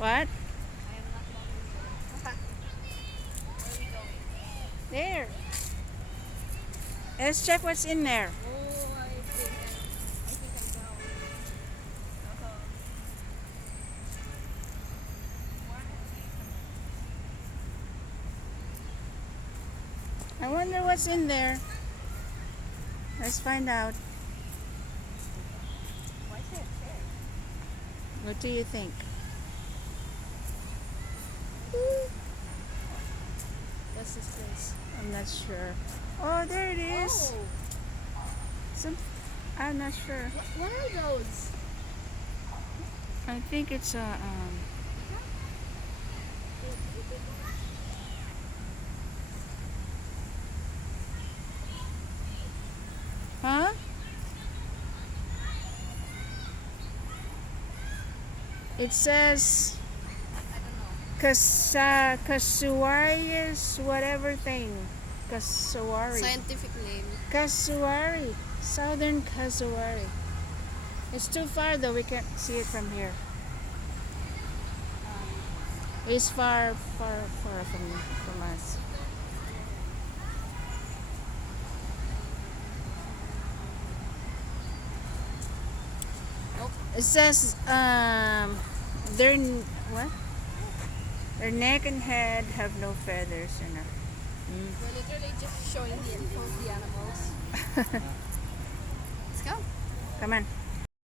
What? I am not long. Where are we going? There. Let's check what's in there. Oh, I think I'm down. Uh-huh. I wonder what's in there. Let's find out. Why is there a chair? What do you think? What's this place? I'm not sure. Oh, there it is. Oh, Some, I'm not sure. what are those? I think it's a huh? It says I don't know. Kasuarius whatever thing. Kasuari. Scientific name. Kasuari. Southern Kasuari. It's too far though, we can't see it from here. It's far from us. Nope. It says their what? Their neck and head have no feathers, you know. We're literally just showing the info of the animals. Let's go. Come on.